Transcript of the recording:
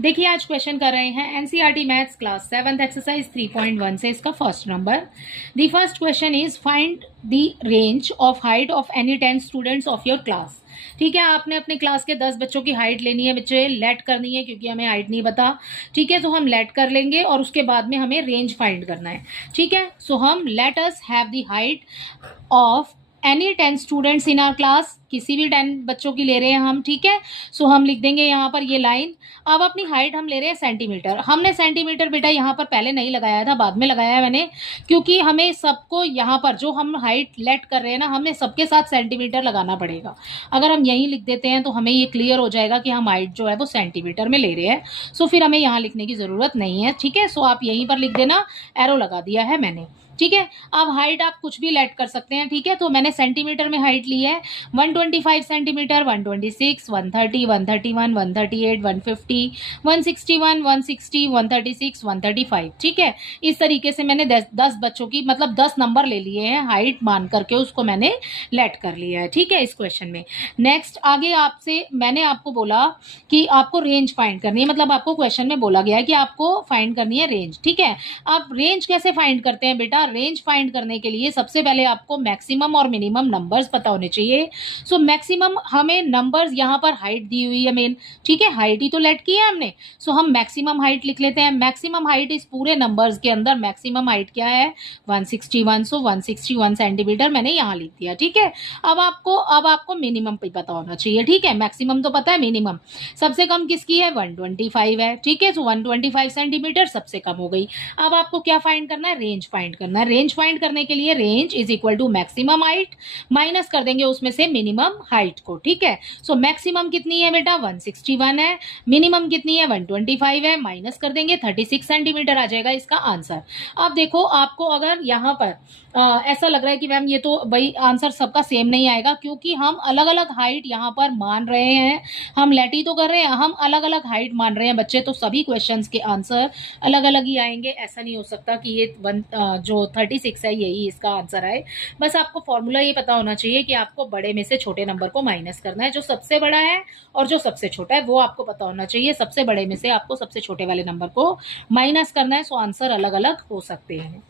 देखिए आज क्वेश्चन कर रहे हैं NCERT maths class 7th exercise 3.1 से इसका first number. The first question is find the range of height of any 10 students of your class. ठीक है, आपने अपने क्लास के 10 बच्चों की हाइट लेनी है, बच्चे लेट करनी है क्योंकि हमें हाइट नहीं पता। ठीक है, तो हम लेट कर लेंगे और उसके बाद में हमें रेंज फाइंड करना है। ठीक है, सो हम let us have the height of any 10 students in are class. किसी भी 10 बच्चों की ले रहे हैं हम। ठीक है, सो हम लिख देंगे यहाँ पर ये लाइन। अब अपनी हाइट हम ले रहे हैं सेंटीमीटर। हमने सेंटीमीटर बेटा यहाँ पर पहले नहीं लगाया था, बाद में लगाया है मैंने, क्योंकि हमें सबको यहाँ पर जो हम हाइट लेट कर रहे हैं ना, हमें सबके साथ सेंटीमीटर लगाना पड़ेगा। अगर हम यहीं लिख देते हैं तो हमें ये क्लियर हो जाएगा कि हम हाइट जो है वो सेंटीमीटर में ले रहे हैं। सो फिर हमें यहाँ लिखने की ज़रूरत नहीं है। ठीक है, सो आप यहीं पर लिख देना, एरो लगा दिया है मैंने। ठीक है, अब हाइट आप कुछ भी लेट कर सकते हैं। ठीक है, तो मैंने सेंटीमीटर में हाइट ली है 125 सेंटीमीटर, 126, 130, 131, 138, 150, 161, 160, 136, 135। ठीक है, इस तरीके से मैंने 10 बच्चों की मतलब 10 नंबर ले लिए हैं, हाइट मान करके उसको मैंने लेट कर लिया है। ठीक है, इस क्वेश्चन में नेक्स्ट आगे आपसे मैंने आपको बोला कि आपको रेंज फाइंड करनी है, मतलब आपको क्वेश्चन में बोला गया है कि आपको फाइंड करनी है रेंज। ठीक है, आप रेंज कैसे फाइंड करते हैं बेटा? रेंज फाइंड करने के लिए सबसे पहले आपको मैक्सिमम और मिनिमम नंबर्स पता होने चाहिए। सो मैक्सिमम हमें नंबर्स यहाँ पर हाइट दी हुई है मेन। ठीक है, हाइट ही तो लेट की है हमने, सो हम मैक्सिमम हाइट लिख लेते हैं। मैक्सिमम हाइट इस पूरे नंबर्स के अंदर मैक्सिमम हाइट क्या है? 161। सो 161 सेंटीमीटर मैंने यहाँ लिख दिया। ठीक है, अब आपको मिनिमम पे पता होना चाहिए। ठीक है, मैक्सिमम तो पता है, मिनिमम सबसे कम किसकी है? 125 है। ठीक है, सो 125 सेंटीमीटर सबसे कम हो गई। अब आपको क्या फाइंड करना है? रेंज फाइंड करना है। रेंज फाइंड करने के लिए range is equal to maximum height minus कर देंगे उसमें से मिनिमम हाइट को। ठीक है, सो मैक्सिमम कितनी है बेटा? 161 है। मिनिमम कितनी है? 125 है। माइनस कर देंगे 36 सेंटीमीटर आ जाएगा इसका आंसर। अब देखो, आपको अगर यहाँ पर ऐसा लग रहा है कि मैम ये तो भाई आंसर सबका सेम नहीं आएगा, क्योंकि हम अलग अलग हाइट यहाँ पर मान रहे हैं। हम लेटी तो कर रहे हैं, हम अलग अलग हाइट मान रहे हैं बच्चे, तो सभी क्वेश्चंस के आंसर अलग अलग ही आएंगे। ऐसा नहीं हो सकता कि ये जो 36 है यही इसका आंसर आए। बस आपको फॉर्मूला ये पता होना चाहिए कि आपको बड़े में से छोटे नंबर को माइनस करना है। जो सबसे बड़ा है और जो सबसे छोटा है वो आपको पता होना चाहिए। सबसे बड़े में से आपको सबसे छोटे वाले नंबर को माइनस करना है। सो आंसर अलग अलग हो सकते हैं।